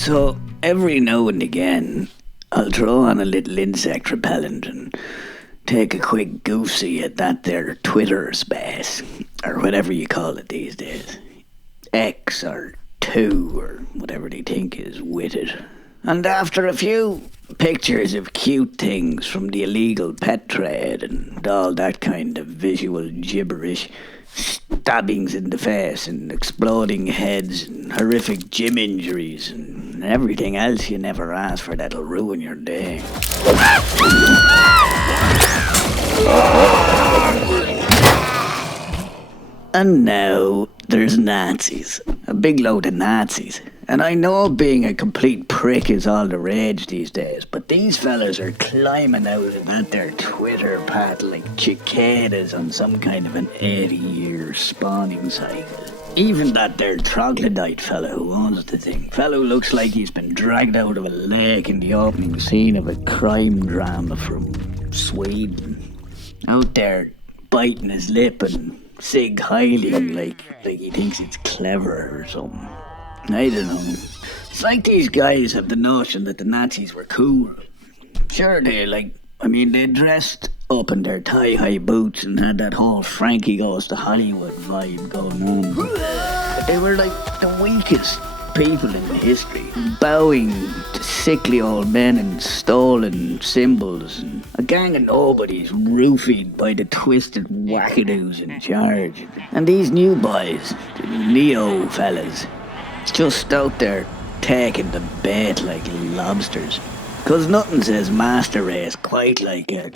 So every now and again, I'll throw on a little insect repellent and take a quick goosey at that there Twitter space, or whatever you call it these days. X or 2 or whatever they think is with it. And after a few pictures of cute things from the illegal pet trade and all that kind of visual gibberish, stabbings in the face and exploding heads and horrific gym injuries and everything else you never asked for that'll ruin your day. And now there's Nazis. A big load of Nazis. And I know being a complete prick is all the rage these days, but these fellas are climbing out of that their Twitter path like cicadas on some kind of an 80-year spawning cycle. Even that there troglodyte fella who owns the thing. Fellow looks like he's been dragged out of a lake in the opening scene of a crime drama from Sweden. Out there biting his lip and sig heiling like he thinks it's clever or something. I don't know. It's like these guys have the notion that the Nazis were cool. Sure, they dressed up in their thigh-high boots and had that whole Frankie Goes to Hollywood vibe going on. But they were like the weakest people in history, bowing to sickly old men and stolen symbols, and a gang of nobodies roofied by the twisted wackadoos in charge. And these new boys, the neo fellas, just out there taking the bait like lobsters. 'Cause nothing says master race quite like a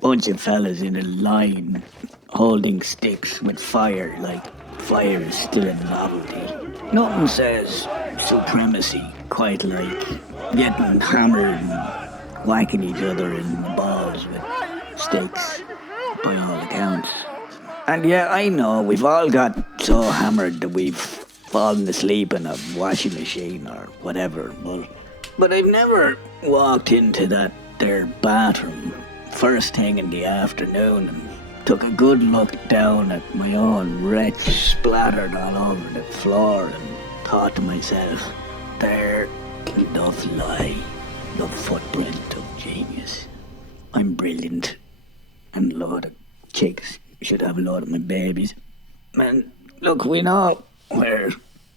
bunch of fellas in a line holding sticks with fire like fire is still a novelty. Nothing says supremacy quite like getting hammered and whacking each other in the balls with sticks, by all accounts. And yeah, I know, we've all got so hammered that we've fallen asleep in a washing machine or whatever, but I've never walked into that there bathroom first thing in the afternoon and took a good look down at my own wretch splattered all over the floor and thought to myself, there doth lie the footprint of genius. I'm brilliant, and a lot of chicks should have a lot of my babies. And look, we know where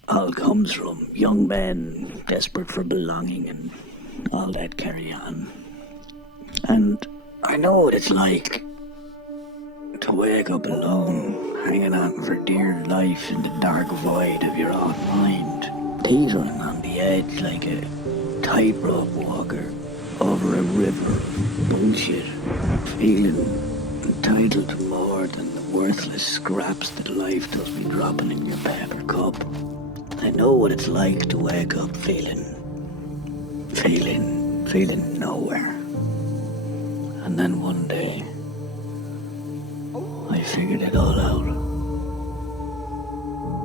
all comes from. Young men desperate for belonging and all that carry on. And I know what it's like to wake up alone, hanging on for dear life in the dark void of your own mind, teetering on the edge like a tightrope walker over a river of bullshit, feeling entitled to more than the worthless scraps that life does be dropping in your paper cup. I know what it's like to wake up feeling nowhere. And then one day, I figured it all out.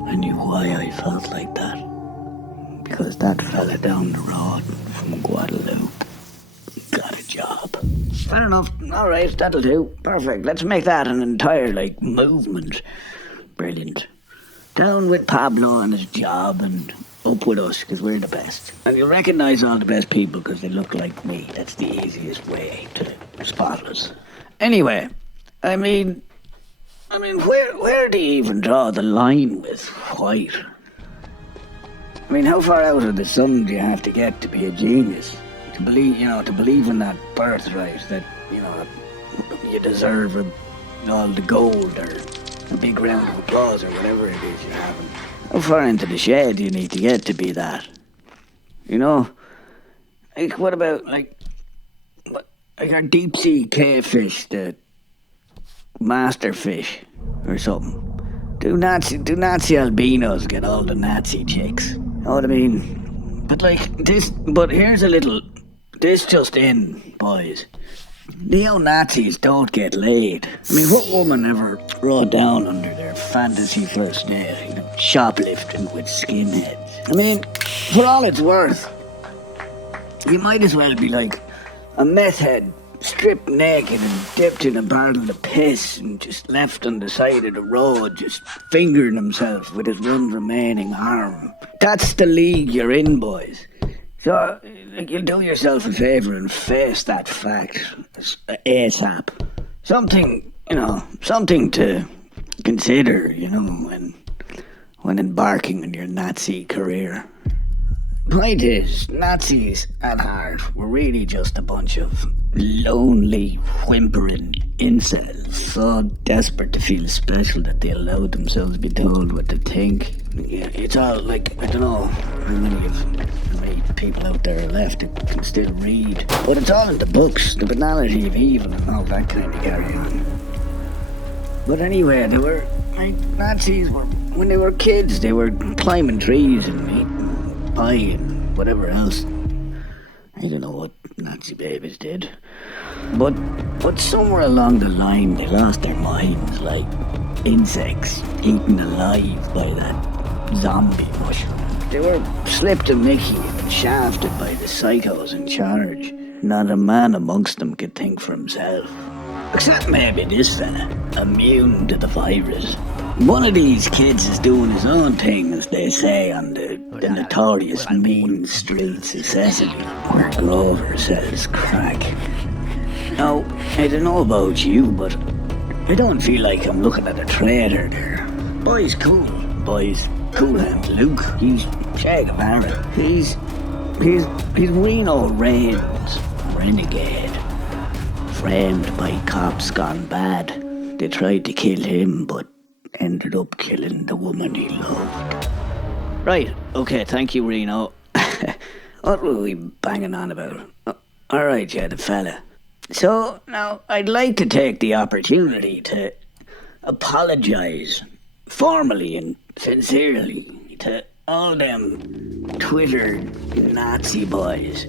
I knew why I felt like that. Because that fella down the road from Guadeloupe got a job. Fair enough. Alright, that'll do. Perfect. Let's make that an entire, movement. Brilliant. Down with Pablo and his job and up with us, because we're the best. And you'll recognise all the best people because they look like me. That's the easiest way to spot us. Anyway, I mean, where do you even draw the line with white? I mean, how far out of the sun do you have to get to be a genius? To believe in that birthright that, you deserve all the gold or a big round of applause or whatever it is you're having. How far into the shed do you need to get to be that? What about, our deep sea cavefish, the master fish or something? Do Nazi albinos get all the Nazi chicks? You know what I mean? But here's this just in, boys. Neo-Nazis don't get laid. I mean, what woman ever wrote down under their fantasy first date, shoplifting with skinheads? I mean, for all it's worth, you might as well be like a meth head, stripped naked and dipped in a barrel of piss and just left on the side of the road, just fingering himself with his one remaining arm. That's the league you're in, boys. So, like, you'll do yourself a favour and face that fact ASAP. Something to consider, when embarking on your Nazi career. Point is, Nazis at heart were really just a bunch of lonely, whimpering incels, so desperate to feel special that they allowed themselves to be told what to think. Yeah, it's all like, I don't know how many people out there are left that can still read, but it's all in the books, the banality of evil and all that kind of carry on. But anyway, Nazis were, when they were kids, they were climbing trees and eating pie and whatever else. I don't know what Nazi babies did. But somewhere along the line they lost their minds, like insects eaten alive by that zombie mushroom. They were slipped a Mickey and shafted by the psychos in charge. Not a man amongst them could think for himself. Except maybe this fella, immune to the virus. One of these kids is doing his own thing, as they say, on the notorious mean streets of Cecily, where Grover sells crack. Now, I don't know about you, but I don't feel like I'm looking at a traitor there. Boy's cool. Boy's cool hand Luke. He's Che Guevara. He's Reno Reigns, renegade. Framed by cops gone bad. They tried to kill him, but ended up killing the woman he loved. Right, okay, thank you, Reno. What were we banging on about? Alright, yeah, the fella. So, now, I'd like to take the opportunity to apologise, formally and sincerely, to all them Twitter Nazi boys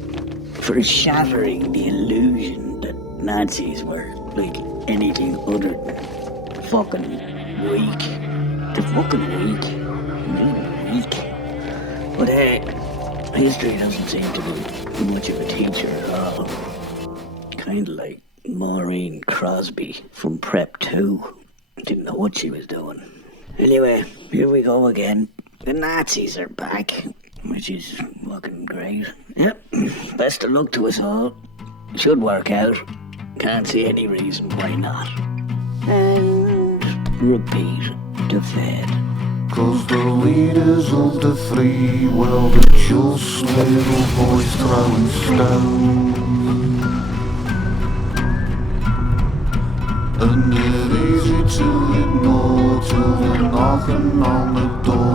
for shattering the illusion that Nazis were like anything other than fucking weak. They're fucking weak. Really weak. But hey, history doesn't seem to be much of a teacher at all. Kind of like Maureen Crosby from Prep 2. Didn't know what she was doing. Anyway, here we go again. The Nazis are back, which is fucking great. Yep, best of luck to us all. Should work out. Can't see any reason why not. And repeat the Fed. 'Cause the leaders of the free world are just little boys throwing stones. And they're easy to ignore till they're knocking on the door.